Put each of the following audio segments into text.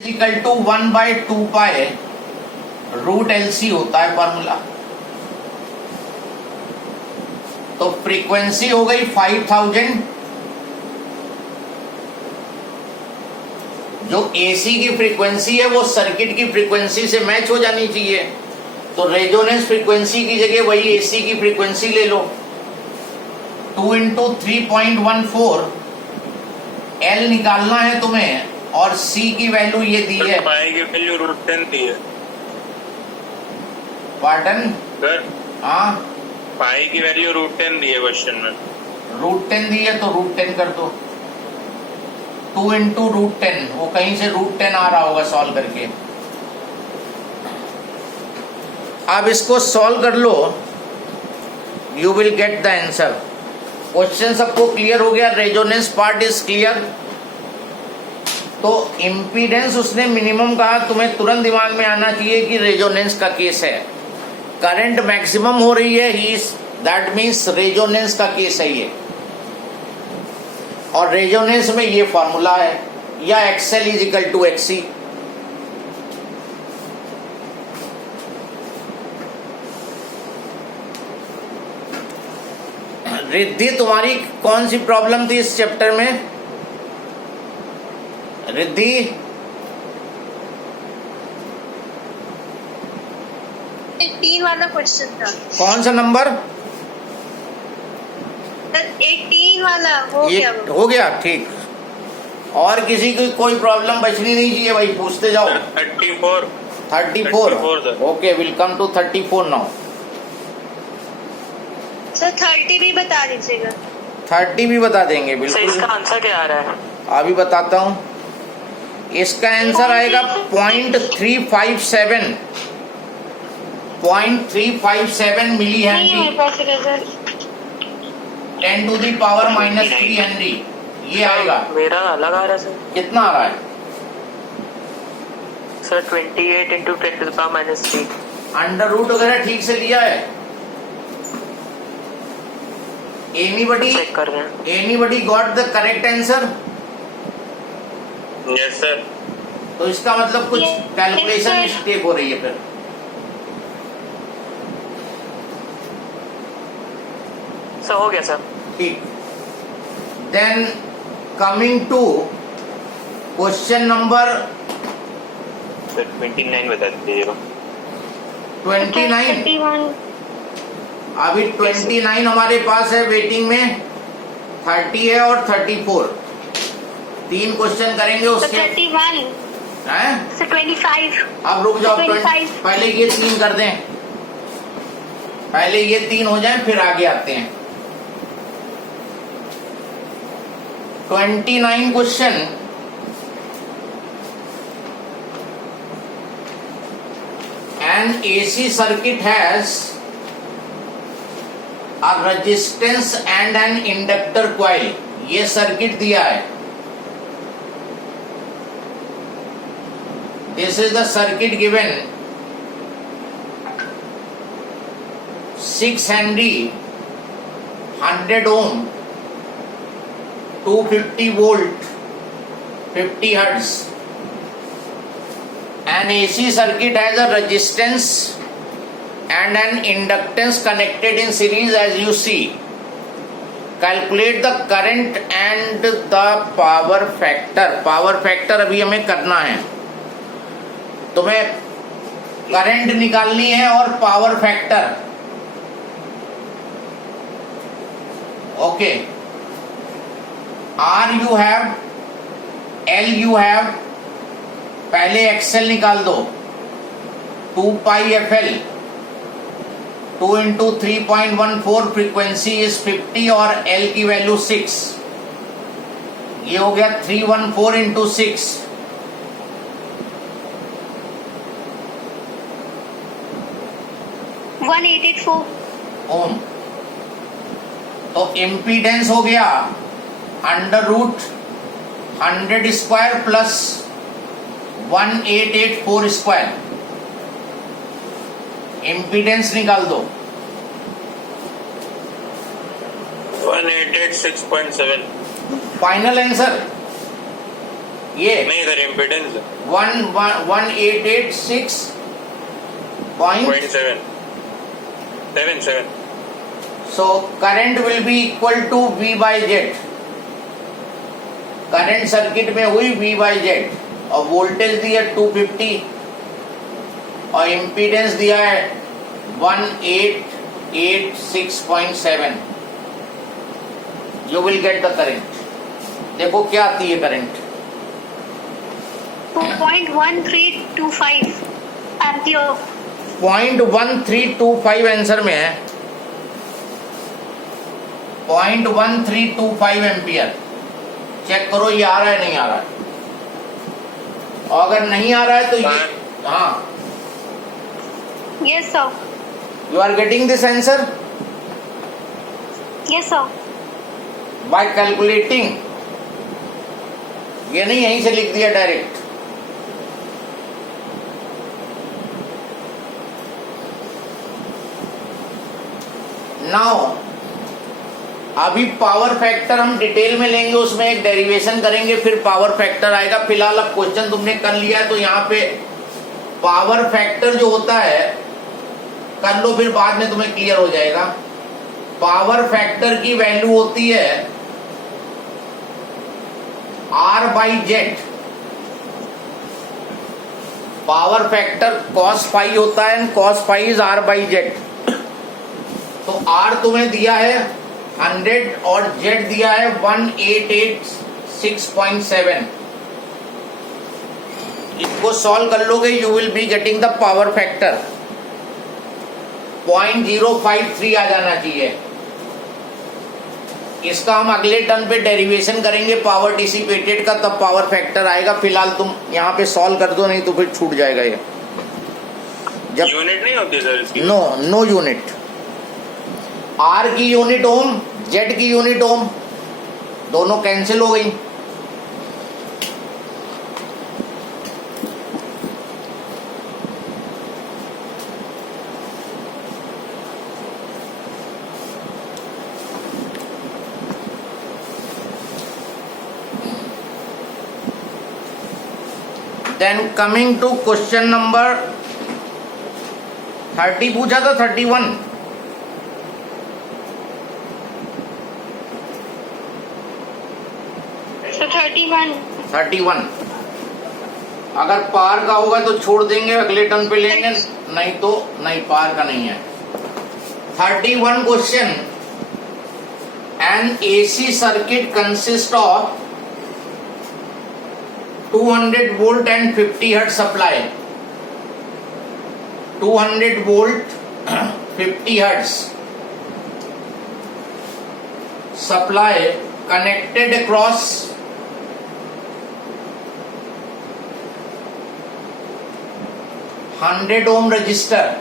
Equal to 1/2 root LC होता है formula. तो फ्रीक्वेंसी हो गई 5000। जो AC की फ्रीक्वेंसी है वो सर्किट की फ्रीक्वेंसी से मैच हो जानी चाहिए। तो रेजोनेंस फ्रीक्वेंसी की जगह वही AC की फ्रीक्वेंसी ले लो। 2 × 3.14 L निकालना है तुम्हें और C की वैल्यू ये दी है। पाई की वैल्यू √10 दी है। पार्टन सर हाँ, पाई की वैल्यू √10 दी है क्वेश्चन में। √10 दी है तो √10 कर दो। 2 × √10, वो कहीं से √10 आ रहा होगा सॉल्व करके। अब इसको सॉल्व कर लो, you will get the answer. Question सबको क्लियर हो गया? Resonance part is clear. तो इम्पीडेंस उसने मिनिमम कहा, तुम्हें तुरंत दिमाग में आना चाहिए कि रेजोनेंस का केस है। करंट मैक्सिमम हो रही है, दैट मीन्स रेजोनेंस का केस है ये। और रेजोनेंस में ये फॉर्मूला है, या XL = XC। रिद्धि, तुम्हारी कौन सी प्रॉब्लम थी इस चैप्टर में? रिद्धि, 18 वाला क्वेश्चन था। कौन सा नंबर? 18 वाला हो गया वो। हो गया, ठीक। और किसी की कोई प्रॉब्लम बचनी नहीं चाहिए भाई, पूछते जाओ। 34 okay, will come to 34 now. Sir 30 भी बता दीजिएगा। 30 भी बता देंगे, बिल्कुल। इसका आंसर क्या आ रहा है? अभी बताता हूँ। इसका आंसर आएगा 0.357 मिली हेनरी, 10⁻³ हेनरी, ये आएगा। मेरा अलग आ रहा है सर। कितना आ रहा है? सर 28 × 10⁻³ अंडर रूट वगैरह ठीक से लिया है? चेक कर रहे हैं। Anybody got the correct answer? Yes sir. तो इसका मतलब कुछ Yes, कैलकुलेशन sir. मिस्टेक हो रही है फिर। सर हो गया सर। ठीक। Then coming to question number sir 29 बता दीजिएगा। 29। 31। अभी 29 हमारे पास है वेटिंग में, 30 है और 34। 3 क्वेश्चन करेंगे उसके। 31। हैं? 25। अब रुक जाओ, 25। पहले ये 3 कर दें, पहले ये 3 हो जाएं फिर आगे आते हैं। 29 question. An AC circuit has a resistance and an inductor coil। ये सर्किट दिया है। This is the circuit given। 6 Henry, 100 ohm, 250 volt, 50 hertz। An AC circuit has a resistance and an inductance connected in series as you see। Calculate the current and the power factor। Power factor अभी हमें करना है। तुम्हें current निकालनी है और power factor. Okay, R you have, L you have. पहले XL निकाल दो, 2πfL। 2 × 3.14 फ्रीक्वेंसी इज 50 और L की वैल्यू 6। ये हो गया 314 × 6। 1884 ओम। तो इम्पीडेंस हो गया √100² प्लस 1884²। इम्पीडेंस निकाल दो। 188.6.7। फाइनल आंसर ये नहीं sir impedance 1886.7. 0.7. So current will be equal to V by Z. Current circuit में हुई V by Z और वोल्टेज दिया 250 और इम्पीडेंस दिया है 1886.7. You will get the current. देखो क्या आती है करंट. 2.1325 एम्पियर. 0.1325 आंसर में है. 0.1325 एम्पियर. चेक करो ये आ रहा है नहीं आ रहा है. और अगर नहीं आ रहा है तो ये हाँ. Yes sir. You are getting this answer yes sir. By calculating. ये नहीं यहीं से लिख दिया डायरेक्ट. नाउ अभी पावर फैक्टर हम डिटेल में लेंगे, उसमें एक डेरिवेशन करेंगे, फिर पावर फैक्टर आएगा. फिलहाल अब क्वेश्चन तुमने कर लिया है तो यहाँ पे पावर फैक्टर जो होता है कर लो, फिर बाद में तुम्हें क्लियर हो जाएगा. पावर फैक्टर की वैल्यू होती है R by Z. Power factor cos phi होता है and cos phi is R by Z. तो R तुम्हें दिया है 100 और Z दिया है 1886.7. इसको सॉल्व कर लोगे you will be getting the power factor. 0.053 आ जाना चाहिए. इसका हम अगले टर्न पे डेरिवेशन करेंगे पावर डिसिपेटेड का, तब पावर फैक्टर आएगा. फिलहाल तुम यहाँ पे सॉल्व कर दो, नहीं तो फिर छूट जाएगा ये. जब यूनिट नहीं होती सर इसकी. No unit. R की यूनिट ओम, Z की यूनिट ओम, दोनों कैंसिल हो गई. Then coming to question number 30 पूछा था 31. So 31. 31 अगर पार का होगा तो छोड़ देंगे, अगले टर्न पे लेंगे, नहीं तो नहीं, पार का नहीं है. 31 question. An AC circuit consist of 200 volt and 50 hertz supply. 200 volt 50 hertz supply connected across 100 ohm resistor.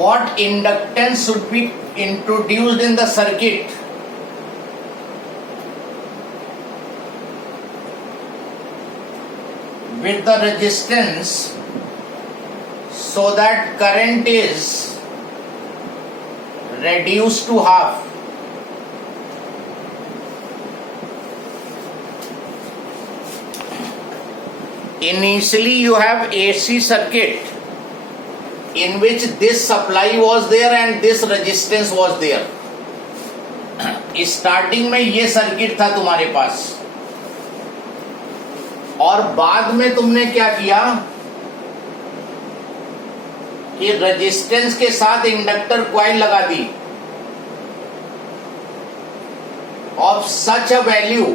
What inductance should be introduced in the circuit with the resistance so that current is reduced to half? Initially you have AC circuit in which this supply was there and this resistance was there. Starting में ये circuit था तुम्हारे पास, और बाद में तुमने क्या किया कि रेजिस्टेंस के साथ इंडक्टर कॉइल लगा दी of such a value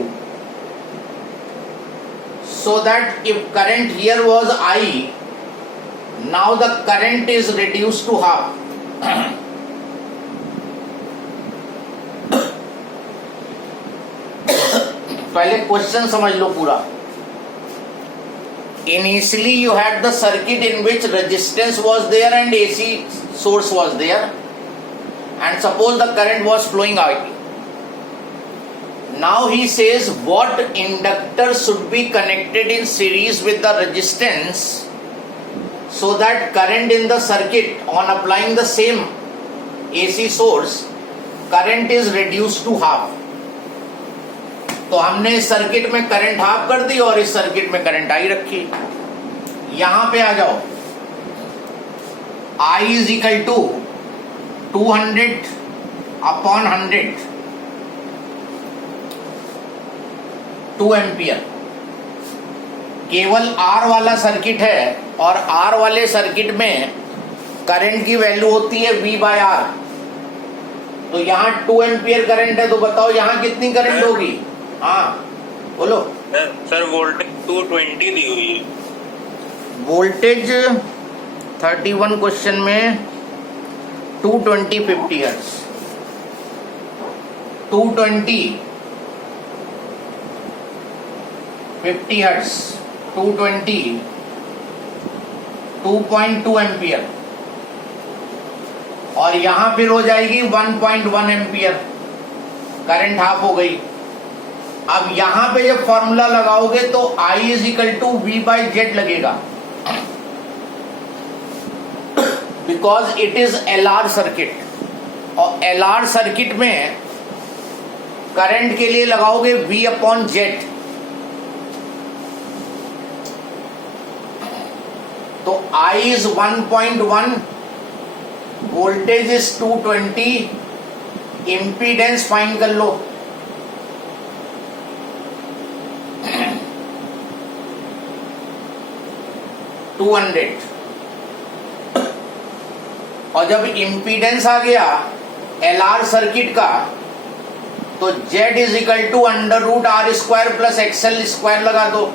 so that if current here was I, now the current is reduced to half. पहले क्वेश्चन समझ लो पूरा. Initially you had the circuit in which resistance was there and AC source was there, and suppose the current was flowing out. Now he says what inductor should be connected in series with the resistance so that current in the circuit on applying the same AC source, current is reduced to half. तो हमने इस circuit में current half कर दी और इस circuit में current I रखी। यहां पे आ जाओ, I is equal to 200/100 2 ampere. केवल R वाला सर्किट है और R वाले सर्किट में करंट की वैल्यू होती है V/R। तो यहां 2 एम्पियर करंट है, तो बताओ यहां कितनी करंट होगी? हाँ बोलो सर, वोल्टेज 220 दी हुई है। वोल्टेज 31 क्वेश्चन में 220 50 हर्ट्ज 220 50 हर्ट्ज 220 2.2 एम्पियर और यहां फिर हो जाएगी 1.1 एम्पियर, करंट हाफ हो गई। अब यहां पे जब फॉर्मूला लगाओगे तो I is equal to V/Z लगेगा, because it is LR circuit, और LR सर्किट में करंट के लिए लगाओगे V/Z। तो I is 1.1, voltage is 220, impedance find कर लो। और जब इम्पीडेंस आ गया LR सर्किट का, तो Z is equal to √R² plus XL² लगा दो।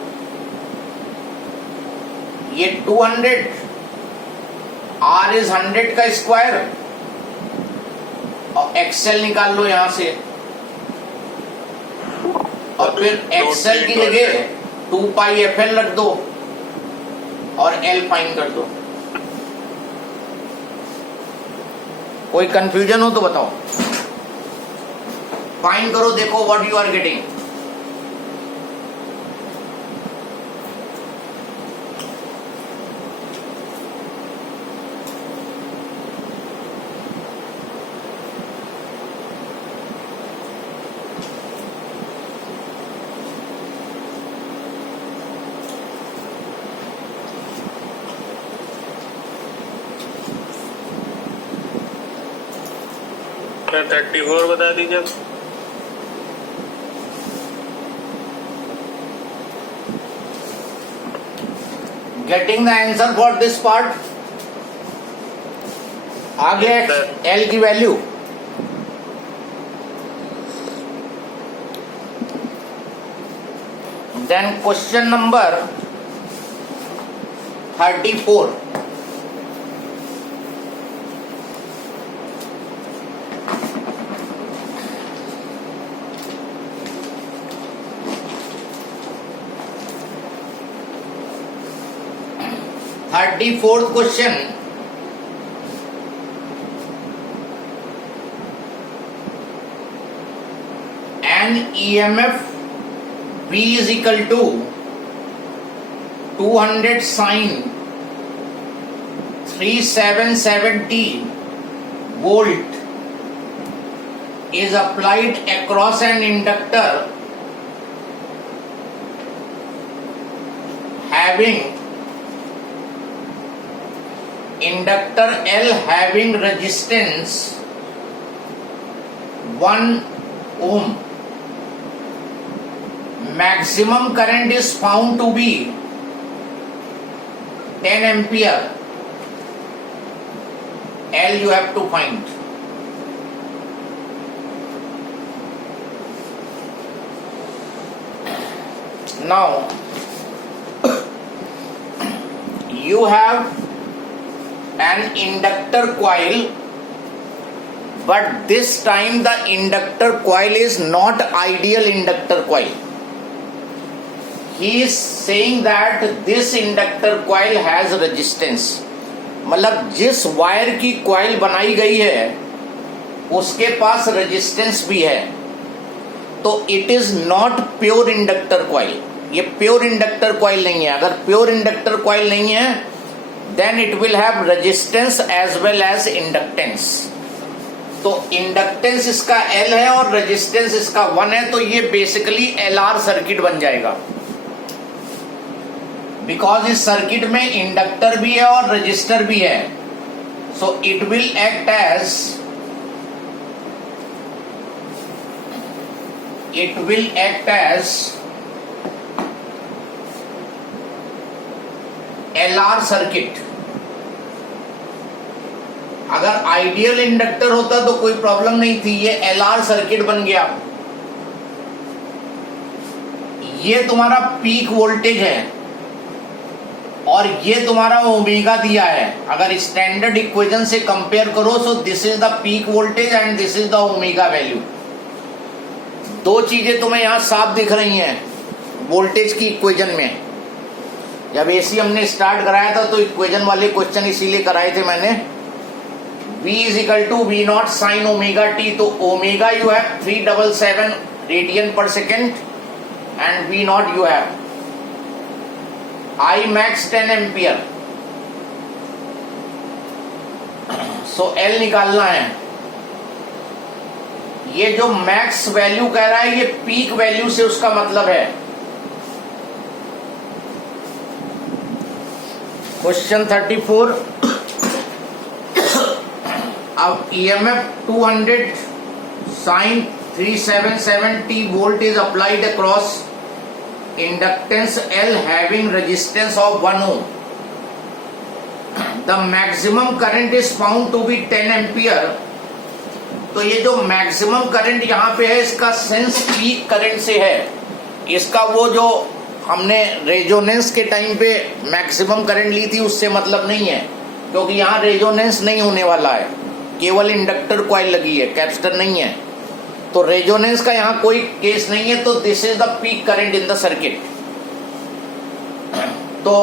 ये 200, R इज 100 का स्क्वायर और XL निकाल लो यहां से, और फिर XL की जगह 2πfL रख दो और L फाइंड कर दो। कोई कंफ्यूजन हो तो बताओ, फाइंड करो, देखो what you are getting. Sir 34 बता दीजिए। Getting the answer for this part. आगे L की value then question number 34। Fourth question, an EMF V is equal to 200 sin 3770 volt is applied across an inductor having inductor L having resistance 1 ohm. Maximum current is found to be 10 ampere. L you have to find. Now you have an inductor coil, but this time the inductor coil is not ideal inductor coil. He is saying that this inductor coil has resistance, मतलब जिस wire की coil बनाई गई है उसके पास resistance भी है, तो it is not pure inductor coil. ये प्योर इंडक्टर कॉइल नहीं है। अगर प्योर इंडक्टर कॉइल नहीं है then it will have resistance as well as inductance. तो इंडक्टेंस इसका L है और रेजिस्टेंस इसका 1 है, तो ये बेसिकली LR सर्किट बन जाएगा, बिकॉज इस सर्किट में इंडक्टर भी है और रजिस्टर भी है. So it will act as LR circuit. अगर आइडियल इंडक्टर होता तो कोई प्रॉब्लम नहीं थी, ये LR सर्किट बन गया. ये तुम्हारा पीक वोल्टेज है और ये तुम्हारा ओमेगा दिया है. अगर स्टैंडर्ड इक्वेशन से कंपेयर करो, so this is the peak voltage and this is the omega value. दो चीजें तुम्हें यहां साफ दिख रही हैं वोल्टेज की इक्वेशन में. जब एसी हमने स्टार्ट कराया था तो इक्वेशन वाले क्वेश्चन इसीलिए कराए थे मैंने. V is equal to V not sine omega t. तो omega you have 377 radian per second and V not you have I max 10 ampere. So L निकालना है. ये जो मैक्स वैल्यू कह रहा है ये पीक वैल्यू से उसका मतलब है. क्वेश्चन 34. अब EMF 200 sin 377 t volt is applied across inductance L having resistance of 1 ohm. The maximum current is found to be 10 ampere. तो ये जो मैक्सिमम करंट यहाँ पे है इसका सेंस पीक करंट से है. इसका वो जो हमने रेजोनेंस के टाइम पे मैक्सिमम करंट ली थी उससे मतलब नहीं है, क्योंकि यहाँ रेजोनेंस नहीं होने वाला है, केवल इंडक्टर कॉइल लगी है, कैपेसिटर नहीं है. तो रेजोनेंस का यहाँ कोई केस नहीं है. तो this is the peak current in the circuit. तो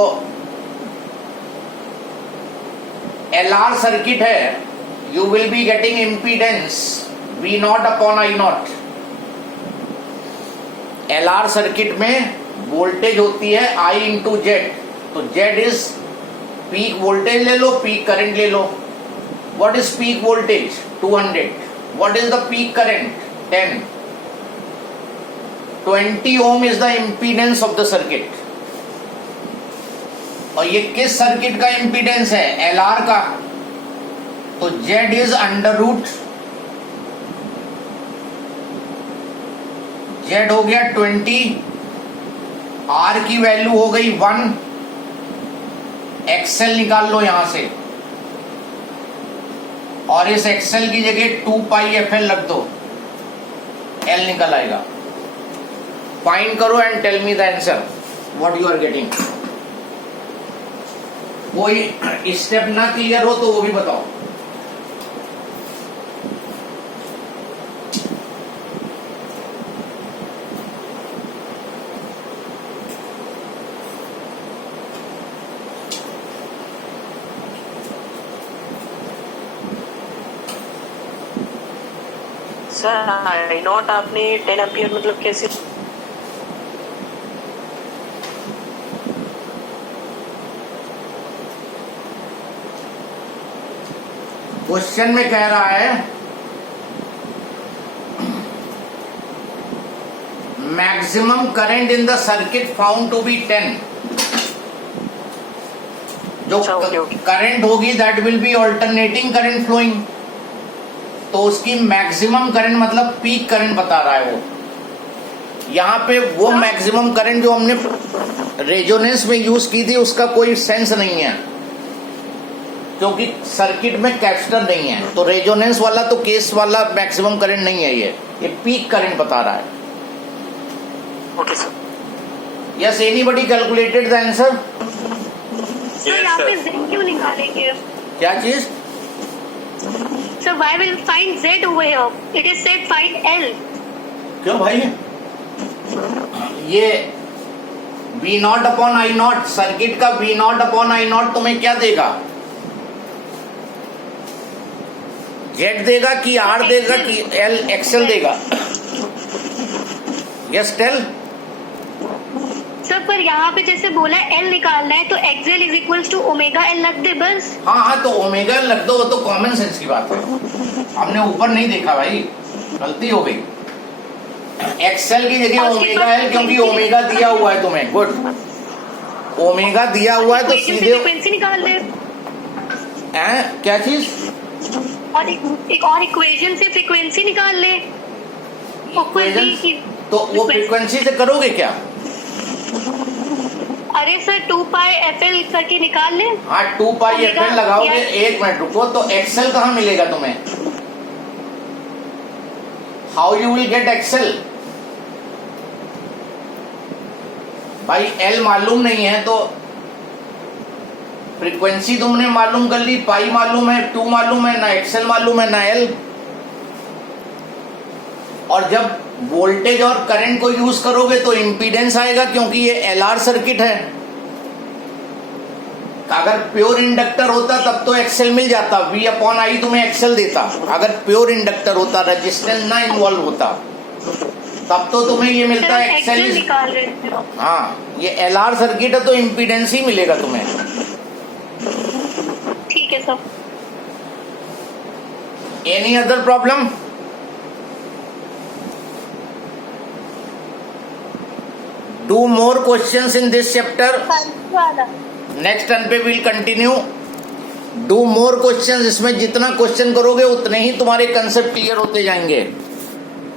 LR सर्किट है, you will be getting impedance V naught upon I naught. LR circuit में वोल्टेज होती है I इंटू जेड. तो जेड इज पीक वोल्टेज ले लो, पीक करंट ले लो. What is peak voltage? 200. What is the peak current? 10. 20 ohm is the impedance of the circuit. और ये किस सर्किट का इंपीडेंस है? LR का. तो Z is under root, Z हो गया 20, R की वैल्यू हो गई 1, XL निकाल लो यहां से और इस XL की जगह 2 पाई FL रख दो, L निकल आएगा. फाइंड करो and tell me the answer what you are getting. कोई स्टेप ना क्लियर हो तो वो भी बताओ. सर I नॉट आपने 10 एम्पियर मतलब कैसे? क्वेश्चन में कह रहा है maximum current in the circuit found to be 10. जो करंट होगी that will be alternating current flowing. तो उसकी मैक्सिमम करंट मतलब पीक करंट बता रहा है वो. यहाँ पे वो मैक्सिमम करंट जो हमने रेजोनेंस में यूज की थी उसका कोई सेंस नहीं है, क्योंकि सर्किट में कैपेसिटर नहीं है. तो रेजोनेंस वाला तो केस वाला मैक्सिमम करंट नहीं है, ये पीक करंट बता रहा है. Okay sir. Yes, anybody calculated the answer? Sir यहाँ पे Z क्यों निकालेंगे? क्या चीज? So why will find Z over here? It is said find L. क्यों भाई? ये V naught upon I not, circuit का V naught upon I not तुम्हें क्या देगा? Z देगा कि R देगा कि XL देगा? Yes tell. सर पर यहाँ पे जैसे बोला एल निकालना है तो X L is equals to omega L रख दे बस। हाँ हाँ, तो ओमेगा लग दो, वो तो कॉमन सेंस की बात है, हमने ऊपर नहीं देखा भाई, गलती हो गई। एक्सेल की जगह ओमेगा है क्योंकि ओमेगा दिया हुआ है तुम्हें। गुड, ओमेगा दिया हुआ है तो सीधे फ्रीक्वेंसी निकाल दे। क्या चीज? और एक और इक्वेशन से फ्रीक्वेंसी निकाल ले। तो वो फ्रीक्वेंसी से करोगे क्या? अरे सर 2 पाई FL करके निकाल ले। हाँ 2 पाई FL लगाओगे। एक मिनट रुको, तो एक्सेल कहाँ मिलेगा तुम्हें? How you will get X L? भाई एल मालूम नहीं है तो फ्रीक्वेंसी तुमने मालूम कर ली, पाई मालूम है, 2 मालूम है, ना एक्सेल मालूम है ना एल। और जब वोल्टेज और करंट को यूज करोगे तो इंपीडेंस आएगा, क्योंकि ये एलआर सर्किट है। अगर प्योर इंडक्टर होता तब तो एक्सेल मिल जाता, V/I तुम्हें एक्सेल देता। अगर प्योर इंडक्टर होता, रेजिस्टेंस ना इन्वॉल्व होता, तब तो तुम्हें ये मिलता है एक्सेल निकाल रहे थे। हाँ, ये एलआर सर्किट है तो इंपीडेंस ही मिलेगा तुम्हें। ठीक है sir. Any other problem? Do more questions in this chapter. Next turn पे we'll continue. Do more questions. इसमें जितना क्वेश्चन करोगे उतने ही तुम्हारे कंसेप्ट क्लियर होते जाएंगे।